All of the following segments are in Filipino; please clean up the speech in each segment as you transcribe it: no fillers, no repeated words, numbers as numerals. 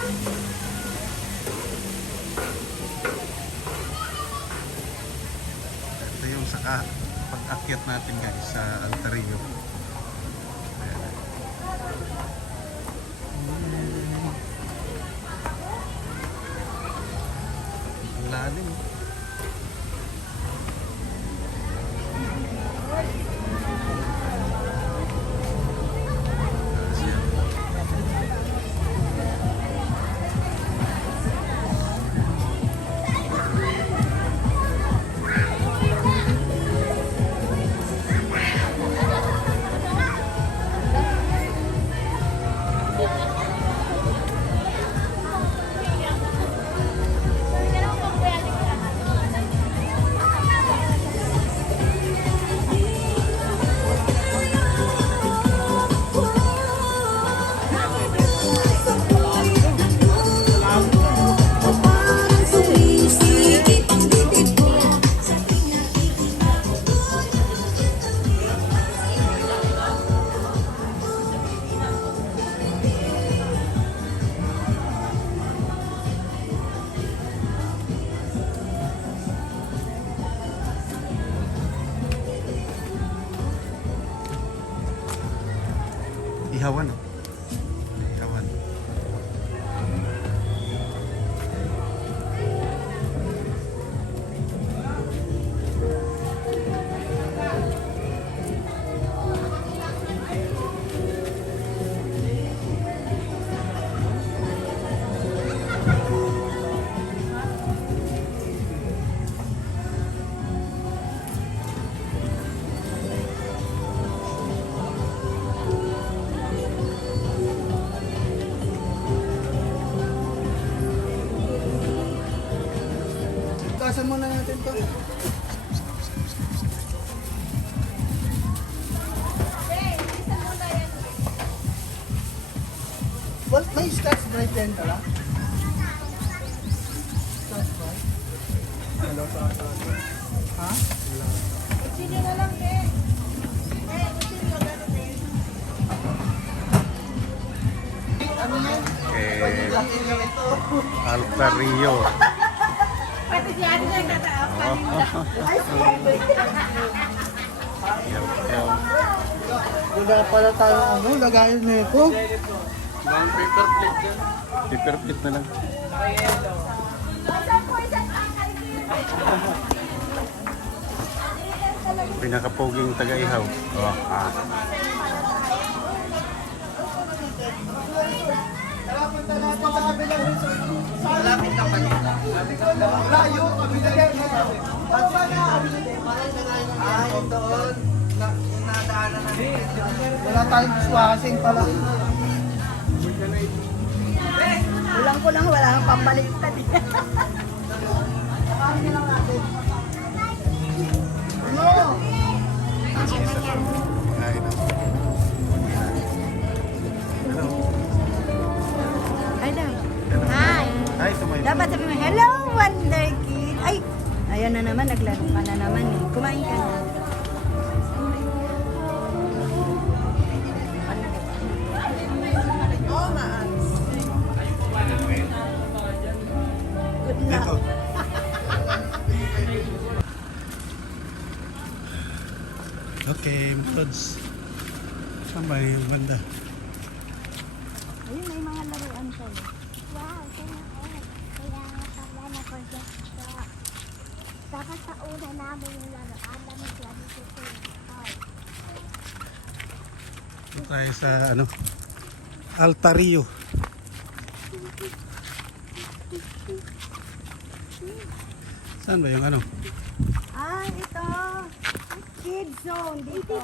Ito yung saka pag-akyat natin guys sa Altarillo. Ayan. Ang lalim. Ihawan, oh. Ihawan. Tasan muna natin to. Well, may Scotch Brite din pala. Scotch Brite? Hello, ha? Sino na lang eh. Ano yan? Laki na ito. Altarillo. Pati si Ate na kataap kanina. Wala pala tayo lagayan na ito. Paper plate na lang. Pinakapoging taga-ihaw. Oh, ah. Punta natin sa kabilang resort. Malapit lang pa niya. Layo, kabilang yan. At sana, ayun doon. Yung nadaanan natin. Wala tayong dishwashing pala. Ulang ko lang, wala kang pambaliktad. Sakahin na lang natin. Ano? Ay, no. Hello. Ay, daw. Hi. Hi, tumayo. Dapat sabi mo, hello, Wonder Kid. Ay, ayan na naman, naglaro ka na naman eh. Kumain ka na. Oh, maas. Good luck. Dito. Okay, Tods. Saan ba yung banda? Ayun, may mga laruan sa'yo. Wow, kaya natala na ko dito. Dapat sa una namin yung laro. Alam mo siya dito sa Ito tayo sa ano? Altarillo. Saan ba yung ano? Ah, ito. Kid zone dito.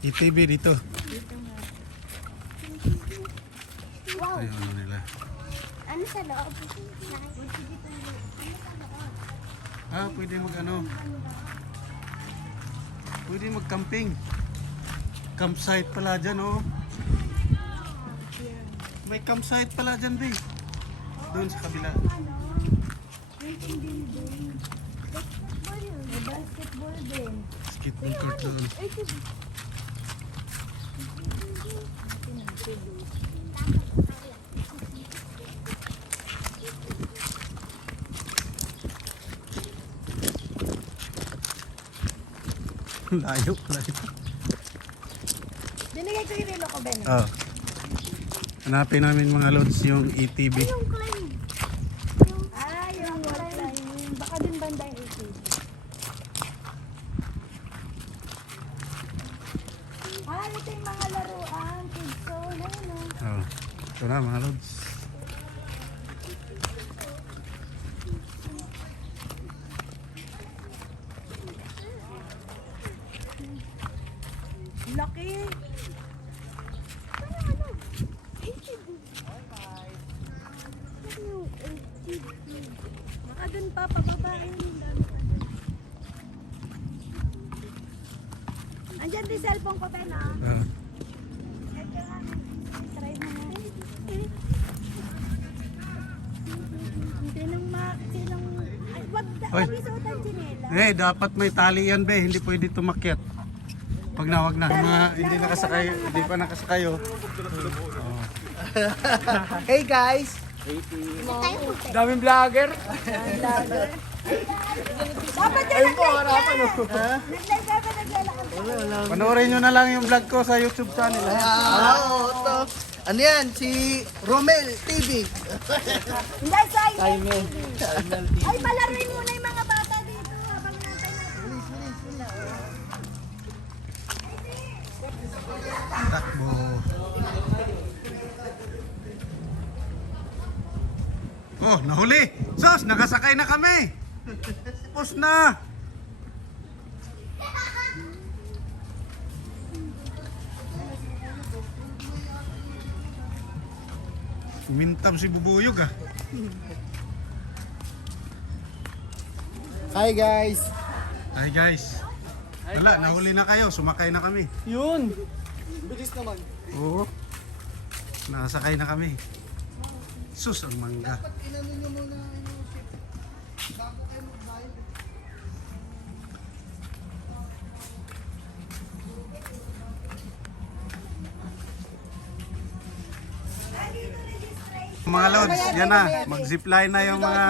ETV dito. Dito nga. Wow, Ay, ano nila. ano sa loob? Ano sa loob? Ah, pwede mag ano? Pwede mag-camping. Campsite pala dyan, oh. May campsite pala dyan, Bey. Doon sa kabila. May basketball din. Skateboard court doon. Layo pala ito. Binigay ko yung relo ko, Ben. Oh. Hanapin namin mga lods yung ETB. Yung claim. Ah, yung wala lining. Baka din banda yung ATV. Ah, ito yung mga laruan. Kids zone. Ayun o. Oh. Ito na mga lods. Laki. Baka dun pa, pababa. Ayun, ang dami pa dun. Andyan din cellphone ko, Ben, ah. Ah. Ito nga. Try mo nga. Hindi nang sinong... Ay, wag Hoy. isuotan chinela. Dapat may tali yan be, hindi pwede tumakyat. Wag na. Mga hindi nakasakay, hindi pa nakasakay oh. Hey guys! Daming vlogger. Dapat yan Ayun po, harapan o. nag-live ka ba naglalakad? Panoorin nyo na lang yung vlog ko sa YouTube channel. Oo, ito. Ano yan? Si Romel TV. Hindi, sayang. Ay, palaruin muna yung mga bata dito habang natin Takbo. Oh, nahuli. Sos, nakasakay na kami. Pus na. Mintab si Bubuyog ah. Hi guys! Hi guys. Wala, nahuli na kayo. Sumakay na kami. Yun! Bilis naman. Oo. Nakasakay na kami. Sus, ang mangga. Inamin nyo muna yung ship. Bago kayo mag-live. Mga lods, yan na. Mag-zipline na yung mga...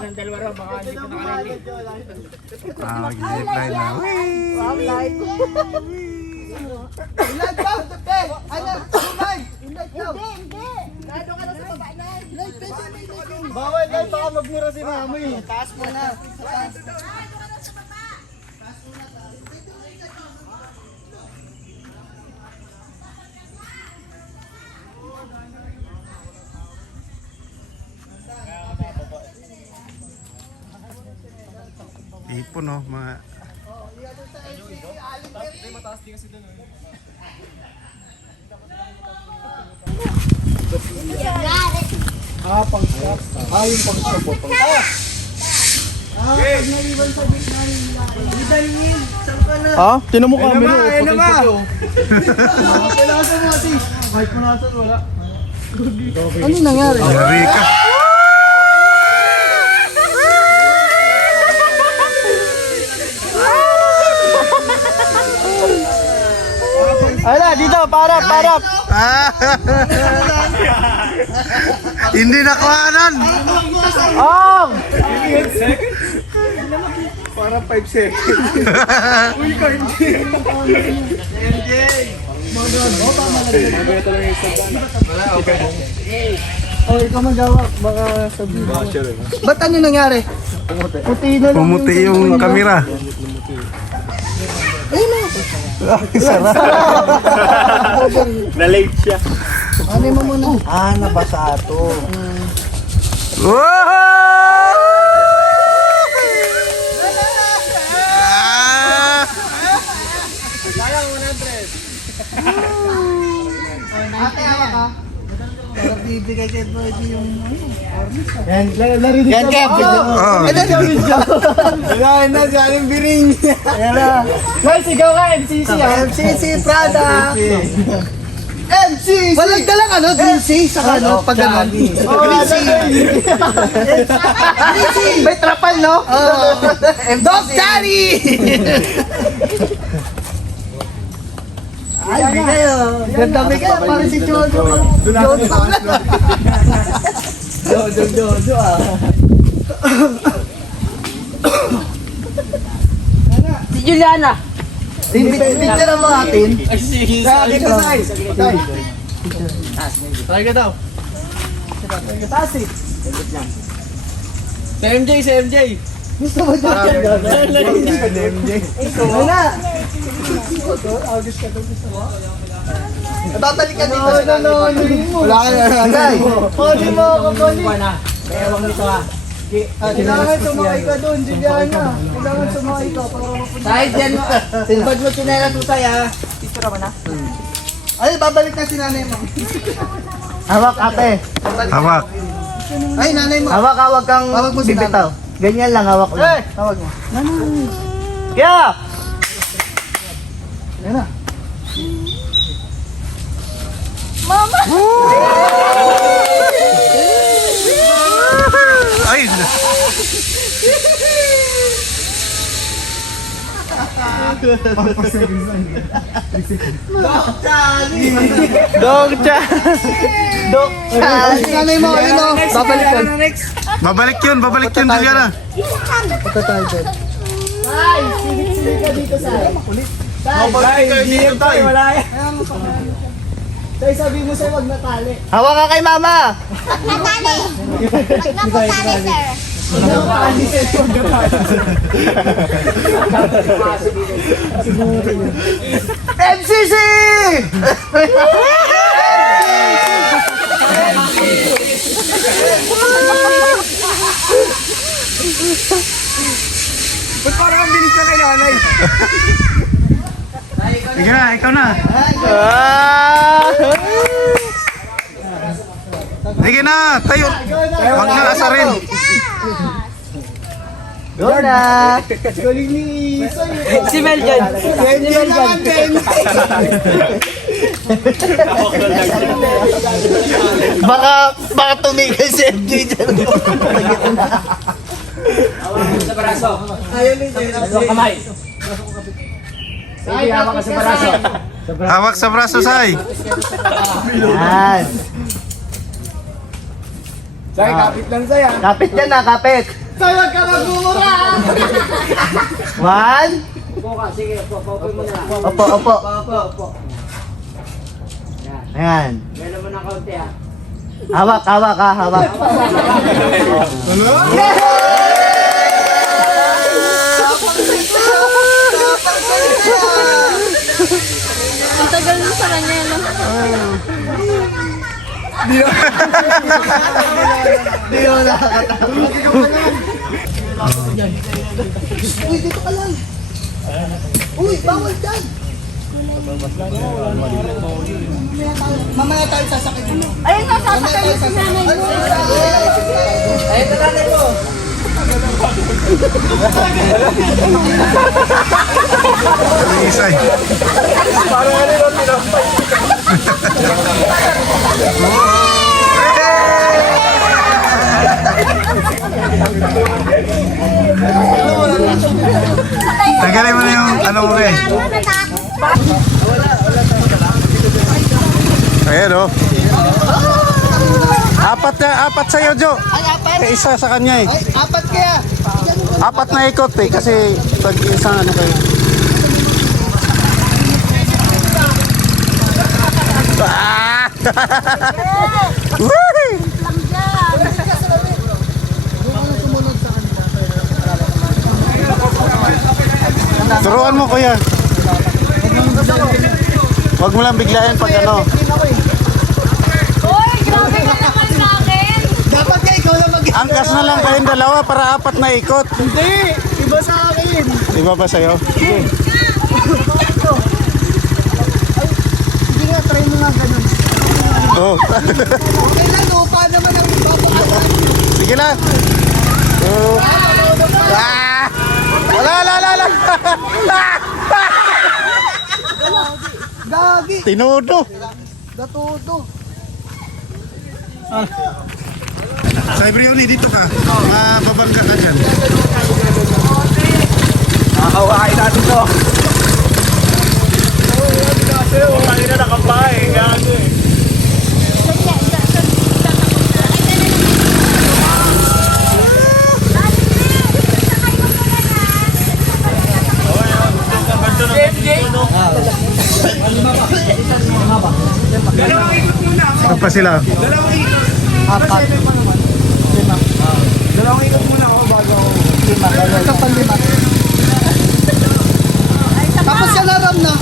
Ng dalawa raw, baka hindi ko nakarinig. Mag-zipline na. Ilag down! Today! Ano? Sumay! Ilag down! Hindi. Nado ka na sa baba na! Ilag! Bawal lang! Baka magmura si mami! Taas mo na! Taas! Ipon no, mga... Ah, pang-stop. Ah, yung pang-stop po. Ah, tinan mo kami. Ayun na ba? Kailangan sa mga ati. Mic mo natin, wala. Ano nangyari? Yari ka. Ala, dito, parap. Hindi nakuhanan. Ang! Parang 5 seconds. Uy, ka hindi. Oh, ikaw magawa. Baka sabihin mo. Ba't ano nangyari? Puti na lang. Pumuti yung kamera. Na-late siya. Ano mo muna? Ah, nabasa ito. Ate, awa ka. Para bibigay kay Brody yung yan, laro din. Yan, Kev. Yan na, galing biring. Yan na. Guys, ikaw ka, MCC MCC Prada. MCC! Walang dalang ano, DC sa ano, pag gano'n. DC! May trapal, no? Dog Daddy! Ay, bigay oh. Ganda bigay, parang si Jojo. Jojo ah. Si Juliana. Picture mo natin. Sa akin ka size. Try ka daw. Tasi. Si MJ, si MJ. Gusto mo dyan? Ano na? Babalik ka dito. Wala ka na. Pwede mo ako balik. Ewang dito ha. Kailangan sumakay ka doon, Juliana. Kailangan sumakay ka para mapunta. Kahit yan mo. Silbad mo sinela tutay ha. Picture mo na. Ay, babalik na si nanay mo. Hawak ate. Hawak. Ay, nanay mo. Hawak, hawak kang bibitaw. Ganyan lang, hawak lang. Hey! Hawak mo. Kaya! Yan na. Ay! Dog Charlie! Nanay mo, ano? Babalik ka. Babalik yun, Juliana. Tay, sabi mo sa'yo, wag natali. Hawak ka kay mama! Natali! Pag naputali, sir. MCC! Ba't parang ang bilis ka kay nanay? Sige na, ikaw na. Sige na, tayo. Huwag na asarin. Go na! Galing ni Si Mel dyan. Si Mel dyan. Baka tumigil si MJ dyan. Sa baraso. Dalawang kamay. Sige, hawak ka sa baraso. Hawak sa braso, Say. Yan. Say, kapit lang saya. Kapit yan na, kapit. Say, wag ka magmumura. One. Upo ka, sige, upo mo na. Opo, opo. Upo. Ayan. Gano'n mo ng kaunti ha. Hawak, hawak ha, hawak. Ang tagal mo sa kanya, no? Di ko nakakatawa. Uy, dito ka lang. Uy, bawal dyan. Mamaya tayo sasakit mo. Ayun na, sasakay mo si nanay mo. Ay, ito nanay mo. Isay. Tagalin mo na yung ano mo eh. Ayan o. Apat sa'yo, Jo. Ay, apat? Eh, isa sa kanya eh. Ay, apat kaya. Apat na ikot eh, kasi pag isang ano kayo. Ah! Woo! Turuan mo, kuya. Huwag mo lang biglayan pag ano. Uy, grabe ka naman sa akin. Dapat ka ikaw na mag- Angkas na lang kayong dalawa para apat na ikot. Hindi, iba sa akin. Iba ba sa'yo? Sige, nga, try mo nga ganun. Oo. Okay lang, lupa naman ang babukasan. Sige lang. Oo. Ah! Wala. Gagi, Tinudo. datudo. Sa Ibrioni, dito ka. Mababangga ka dyan. Nakakawain natin to. Kasi wala na nakapay. Gago eh. pa sila. Apat. Lima. Dalawang ikot muna ako bago ako. Lima. Ito pa lima. Tapos ka na Ram na.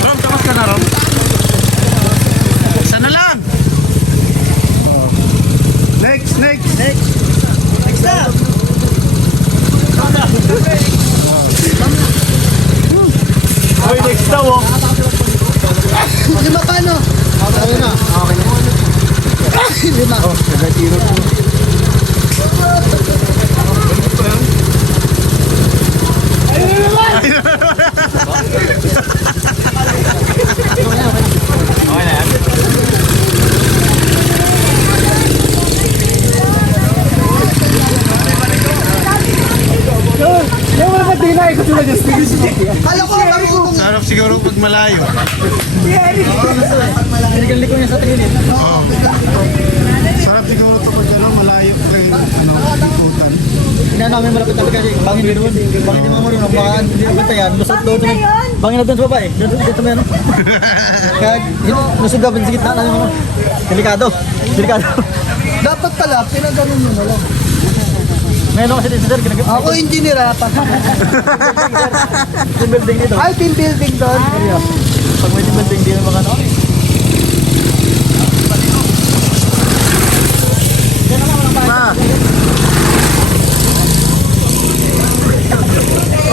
Rom, tapos ka na, Rom. Isa na lang. Next. Next na. Oy, next daw oh. Lima pa no? Okay na. Okay na. Lima. Oh, nag-tiro po. Kala ko marunong. Sarap siguro pag malayo. Liko niya sa tingin. Oo. Sarap siguro to pag malayo kay ikutan. Hindi namin malapit na kasi bangin din doon. Bangin din mo marunong. Baka hindi na bantayan. Lusot doon. Bangin na doon sa baba eh. Dito meron. Kaya lusot daw sa gitna. Delikado. Dapat pala, pinaganon mo na lang. Ngayon kasi din sir, ako engineer pa. Team building dito. Ay, team building doon. Pag may team building dito mga ano. Ma.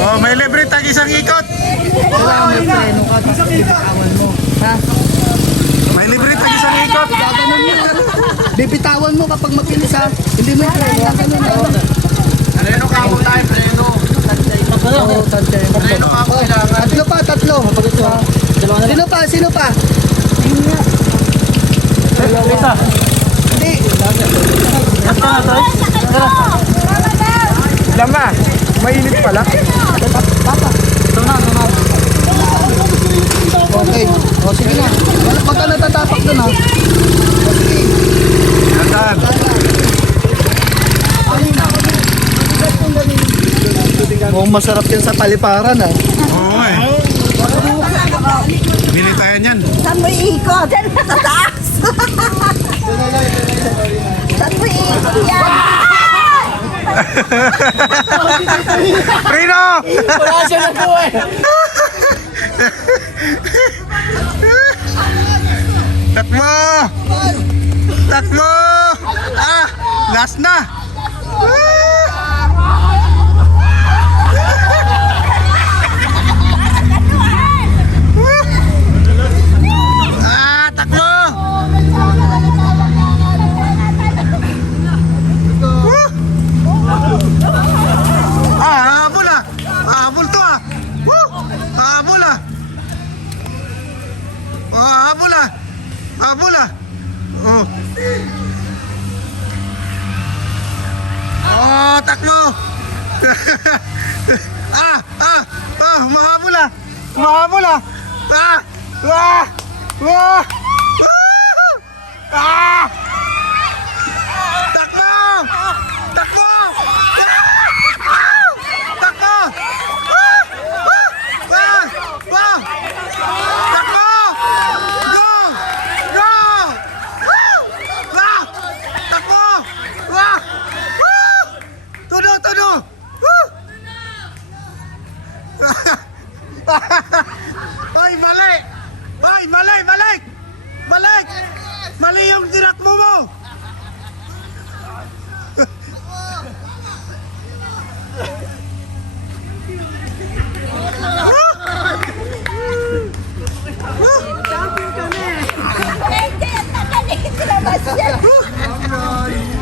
Oh, may libre tag isang ikot. Kailangan may preno ka, tapos bibitawan mo. Ha? May libre tag isang ikot. Bibitawan mo kapag makinis ha. Hindi mo yung preno. Preno ka mo tayo, preno. Oo, tansya. Preno ka mo kailangan. Tatlo. Sino pa? Isa. Hindi. Lama. Mainit pala. Okay. O sige na. Pag ka natatapak dun ha. Andan. Mukhang masarap yan sa paliparan ha. Oo eh. Bili tayo niyan. Saan mo iikot? Sa taas. Saan mo iikot yan? Prino! Wala siya na po eh. Takbo! Takbo! Ah! Last na! Ah! Takbo! Ah! Habol ah! Habol to ah! Habol ah! Habol ah! Habol ah! Oh! Oh, takbo! Humahabol ah! Humahabol ah! Ah! Ah! Ah! Ah! Takbo! Takbo! Ah! Takbo! Ah! Ah! Ah! Takbo! Go! Go! Ah! Takbo! Ah! Tudo! Ay, mali! Ay, mali! Mali yung tinakbo mo!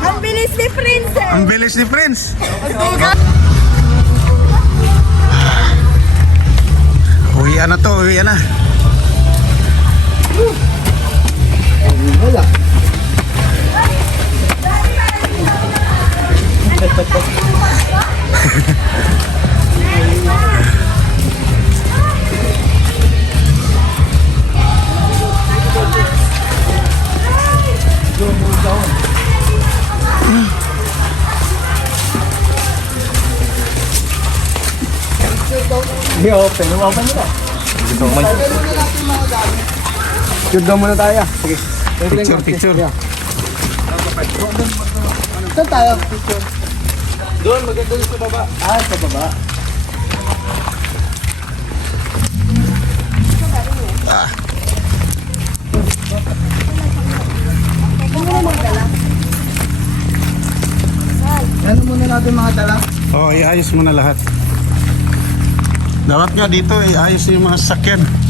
Ang bilis ni Princess. Ang bilis ni Prince! Uwian na to, uwian na. Wala. Open mo na. Picture daw muna tayo. Sige. Picture. Saan tayo? Picture. Doon, maganda doon sa baba. Ah, sa baba. Ano muna natin mga dala? Oo, iayos mo na lahat. Dapat nga dito, iayos yung mga sasakyan.